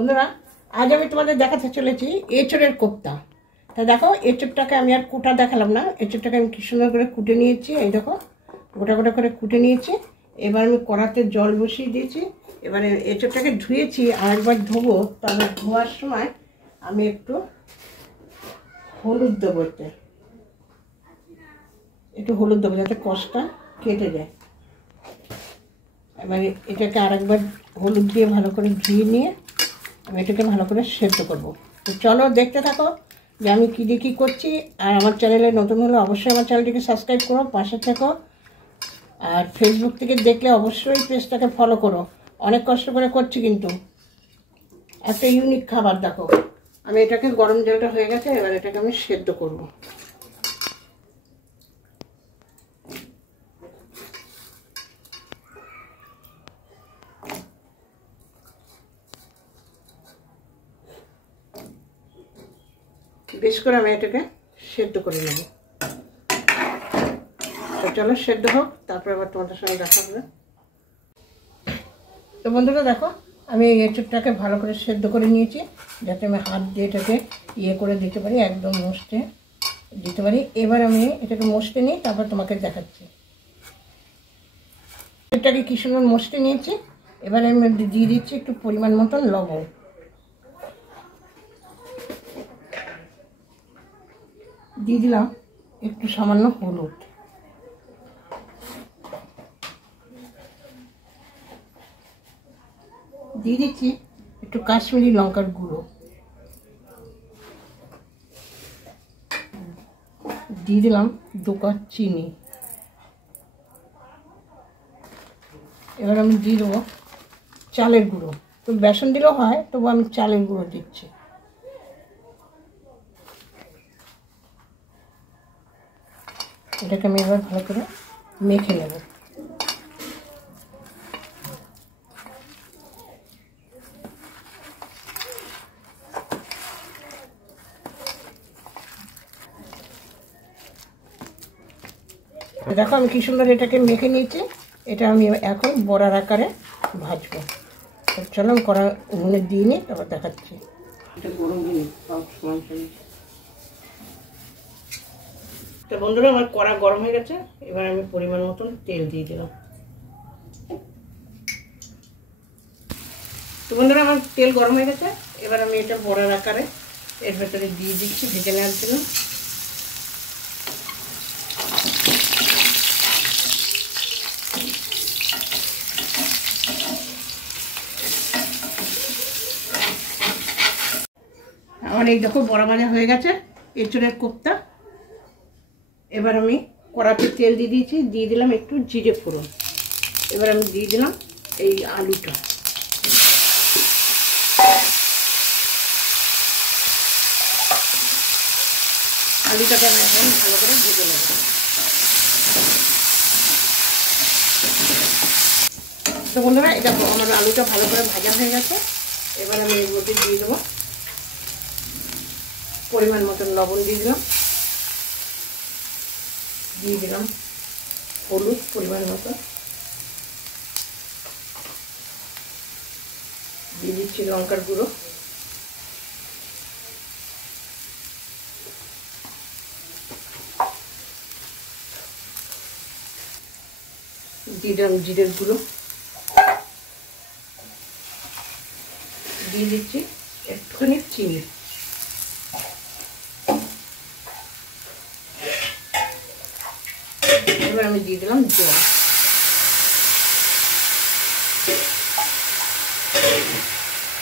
বন্ধুরা, আজ আমি তোমাদের দেখাতে চলেছি এঁচড়ের কোপ্তা। তা দেখো, এঁচড়টাকে আমি আর কুটা দেখালাম না, এঁচড়টাকে আমি কি সুন্দর করে কুটে নিয়েছি। এই দেখো, গোটা গোটা করে কুটে নিয়েছি। এবার আমি কড়াতে জল বসিয়ে দিয়েছি। এবারে এঁচড়টাকে ধুয়েছি, আর একবার ধোবো। তবে ধোয়ার সময় আমি একটু হলুদ দেবো, একটু হলুদ দেবো যাতে কষটা কেটে যায়। এবারে এটাকে আরেকবার হলুদ দিয়ে ভালো করে ধুয়ে নিয়ে আমি এটাকে ভালো করে সেদ্ধ করব। তো চলো দেখতে থাকো যে আমি কী দিয়ে কী করছি। আর আমার চ্যানেলে নতুন হলে অবশ্যই আমার চ্যানেলটিকে সাবস্ক্রাইব করো, পাশে থেকো। আর ফেসবুক থেকে দেখলে অবশ্যই পেজটাকে ফলো করো। অনেক কষ্ট করে করছি, কিন্তু একটা ইউনিক খাবার। দেখো, আমি এটাকে গরম জলটা হয়ে গেছে, এবার এটাকে আমি সেদ্ধ করব। বেশ করে আমি এটাকে সেদ্ধ করে নেব। তো চলো সেদ্ধ হোক, তারপরে আবার তোমাদের সঙ্গে দেখা হবে। তো বন্ধুরা দেখো, আমি এই এঁচড়টাকে ভালো করে সেদ্ধ করে নিয়েছি, যাতে আমি হাত দিয়ে এটাকে করে দিতে পারি, একদম মশতে দিতে পারি। এবার আমি এটাকে মশতে নিই, তারপর তোমাকে দেখাচ্ছি। এটাকে কি সুন্দর মশতে নিয়েছি। এবার আমি দিয়ে দিচ্ছি একটু পরিমাণ মতন লবণ, দিয়ে দিলাম একটু সামান্য হলুদ, দিয়ে দিচ্ছি একটু কাশ্মীরি লঙ্কার গুঁড়ো, দিয়ে দিলাম 2 কাপ চিনি। এবার আমি দিয়ে দেবো চালের গুঁড়ো। তো বেসন দিলেও হয়, তবু আমি চালের গুঁড়ো দিচ্ছি। এটাকে আমি এবার ভালো করে মেখে নেব। দেখো, আমি কি সুন্দর এটাকে মেখে নিয়েছি। এটা আমি এখন বড়ার আকারে ভাজবো। চলো আমি কড়া উনুনে দিয়ে নিই, তারপর দেখাচ্ছি। এটা গরম দিই। তো বন্ধুরা, আমার কড়া গরম হয়ে গেছে। এবার আমি পরিমাণ মতন তেল দিয়ে দিলাম। তো বন্ধুরা, আমার তেল গরম হয়ে গেছে। এবার আমি এটা বড়ার আকারে এর ভেতরে দিয়ে দিচ্ছি ভেজে নেওয়ার জন্য। আমার এই দেখো বড়া ভাজা হয়ে গেছে, এঁচড়ের কোপ্তা। এবার আমি কড়াতে তেল দিয়ে দিয়েছি, দিয়ে দিলাম একটু জিরে ফোড়ন। এবার আমি দিয়ে দিলাম এই আলুটা। আলুটাকে আমি এখন ভালো করে ভেজে নেব। তো বন্ধুরা, এটা আমার আলুটা ভালো করে ভাজা হয়ে গেছে। এবার আমি এর মধ্যে দিয়ে দেবো পরিমাণ মতন লবণ, দিয়ে দিলাম হলুদ পরিমাণ মতো, দিয়ে দিচ্ছি লঙ্কার গুঁড়ো, দিয়ে দিলাম জিরের গুঁড়ো, দিয়ে দিচ্ছি একটুখানি চিনি। এবার আমি দিয়ে দিলাম জল।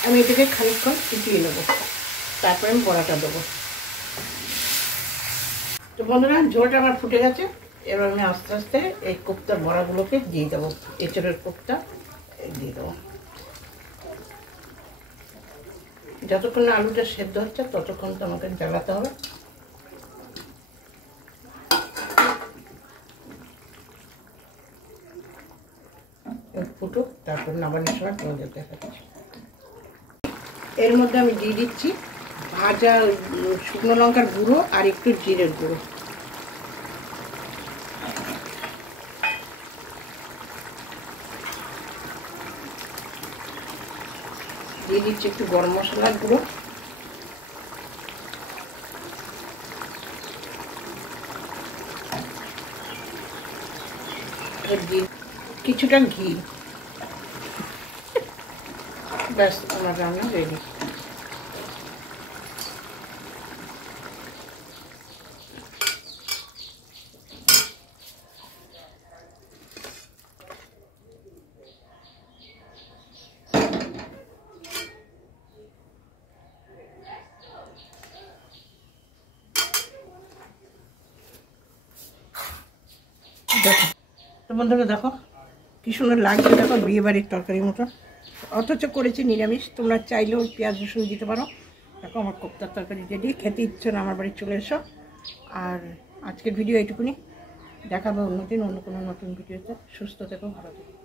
আমি এটাকে খানিকক্ষণ ফুটিয়ে নেবো, তারপরে আমি বড়াটা দেবো। তো বন্ধুরা, ঝোলটা আমার ফুটে গেছে। এবার আমি আস্তে আস্তে এই কোপ্তার বড়াগুলোকে দিয়ে দেবো। এঁচড়ের কোপ্তা দিয়ে দেবো। যতক্ষণ না আলুটা সেদ্ধ হচ্ছে ততক্ষণ তো আমাকে জ্বালাতে হবে। ফুটুক, তারপর নামানোর সময় তোমাদের দেখাচ্ছি। এর মধ্যে আমি দিয়ে দিচ্ছি ভাজা শুকনো লঙ্কার গুঁড়ো আর একটু জিরের গুঁড়ো। দিয়ে দিচ্ছি একটু গরম মশলার গুঁড়ো, কিছুটা ঘি। ব্যাস, আমার রান্না রেডি। দেখো তো বন্ধুরা, দেখো কি সুন্দর লাগছে, দেখো বিয়ে বাড়ির তরকারির মতো, অথচ করেছি নিরামিষ। তোমরা চাইলেও পেঁয়াজ রসুন দিতে পারো। দেখো আমার কোপ্তার তরকারি রেডি, খেতে ইচ্ছে না আমার বাড়ি চলে এসো। আর আজকের ভিডিও এইটুকুনি, দেখাবো অন্যদিন অন্য কোনো নতুন ভিডিওতে। সুস্থ থেকো, ভালো থেকো।